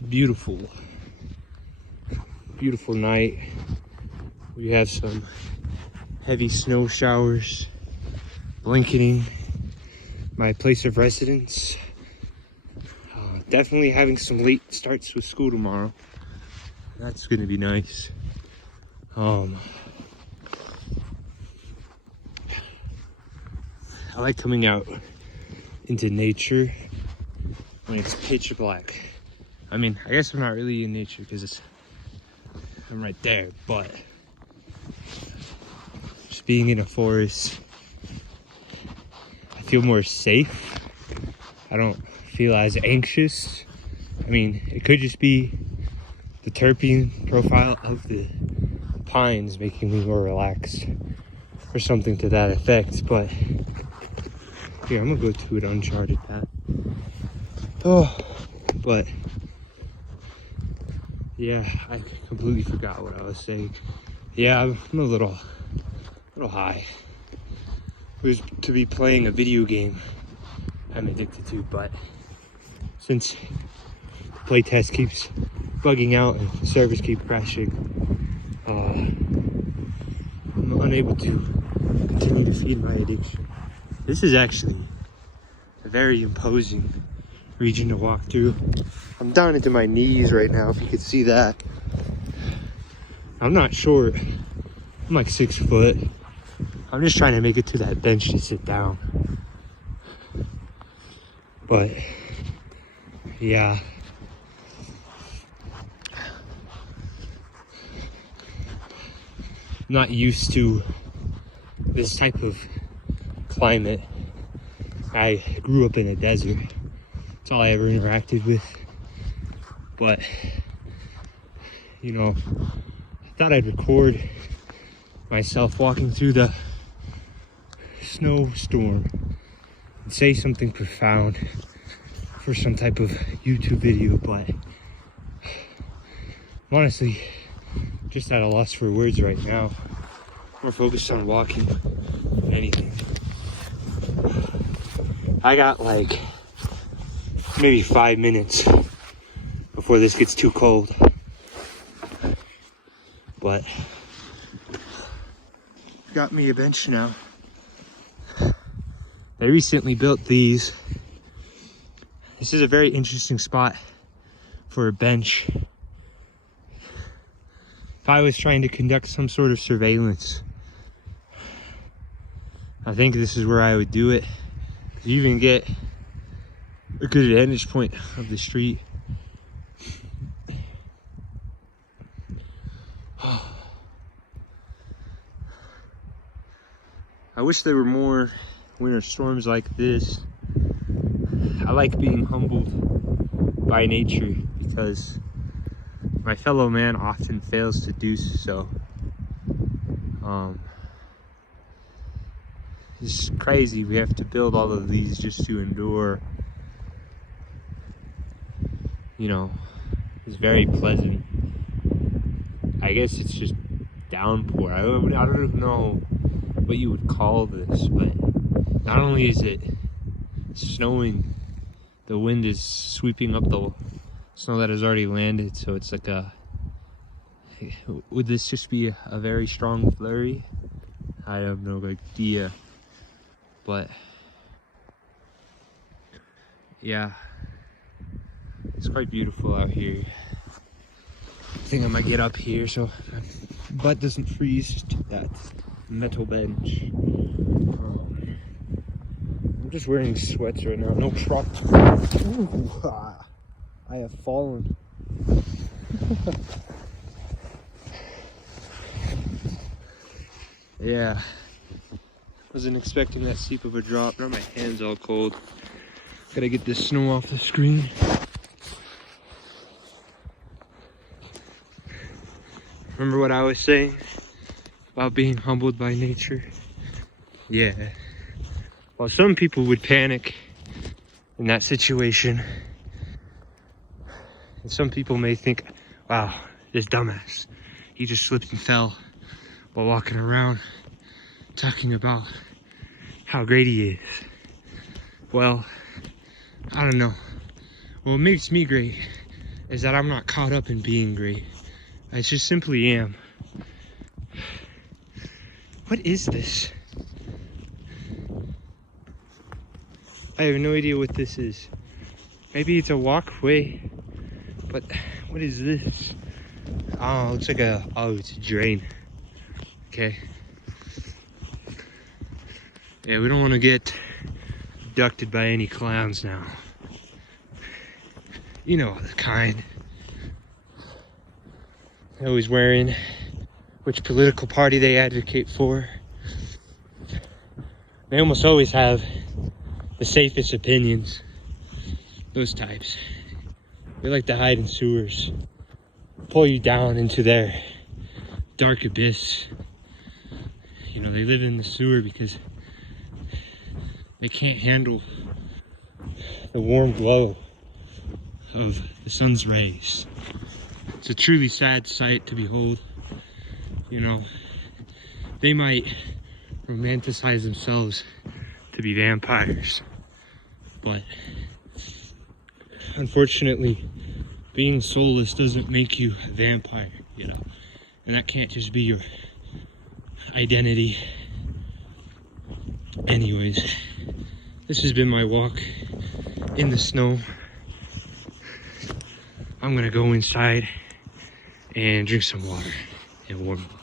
a beautiful night. We have some heavy snow showers blanketing my place of residence. Definitely having some late starts with school tomorrow. That's gonna be nice. I like coming out into nature when it's pitch black. I mean, I guess I'm not really in nature because I'm right there, but just being in a forest, I feel more safe. I don't feel as anxious. I mean, it could just be the terpene profile of the pines making me more relaxed or something to that effect, but here, I'm gonna go to an uncharted path. But yeah, I completely forgot what I was saying. Yeah, I'm a little high. It was to be playing a video game I'm addicted to, but since the playtest keeps bugging out and the servers keep crashing, I'm unable to continue to feed my addiction. This is actually a very imposing region to walk through. I'm down into my knees right now, if you could see that. I'm not short. I'm like 6 foot. I'm just trying to make it to that bench to sit down. But yeah. I'm not used to this type of climate. I grew up in a desert. That's all I ever interacted with. But, you know, I thought I'd record myself walking through the snowstorm and say something profound for some type of YouTube video, but I'm honestly just at a loss for words right now. More focused on walking than anything. I got like maybe 5 minutes before this gets too cold, but got me a bench now. They recently built these. This is a very interesting spot for a bench. If I was trying to conduct some sort of surveillance, I think this is where I would do it. You even get a good vantage point of the street. I wish there were more winter storms like this. I like being humbled by nature because my fellow man often fails to do so. It's crazy. We have to build all of these just to endure. You know, it's very pleasant. I guess it's just downpour. I don't know what you would call this, but not only is it snowing, the wind is sweeping up the snow that has already landed, so it's like would this just be a very strong flurry? I have no idea, but yeah, it's quite beautiful out here. I think I might get up here so my butt doesn't freeze to that metal bench. I'm just wearing sweats right now, no truck. Ooh, I have fallen. Yeah, wasn't expecting that steep of a drop. Now my hand's all cold. Gotta get this snow off the screen. Remember what I was saying about being humbled by nature? Yeah. While some people would panic in that situation, and some people may think, wow, this dumbass, he just slipped and fell while walking around talking about how great he is. Well, I don't know. What makes me great is that I'm not caught up in being great. I just simply am. What is this? I have no idea what this is. Maybe it's a walkway, but what is this? Oh, it looks like it's a drain. Okay. Yeah, we don't want to get abducted by any clowns now. You know the kind. They're always wearing which political party they advocate for. They almost always have the safest opinions. Those types. They like to hide in sewers, pull you down into their dark abyss. You know, they live in the sewer because they can't handle the warm glow of the sun's rays. It's a truly sad sight to behold. You know, they might romanticize themselves to be vampires, but unfortunately, being soulless doesn't make you a vampire, you know, and that can't just be your identity. Anyways, this has been my walk in the snow. I'm gonna go inside and drink some water and warm up.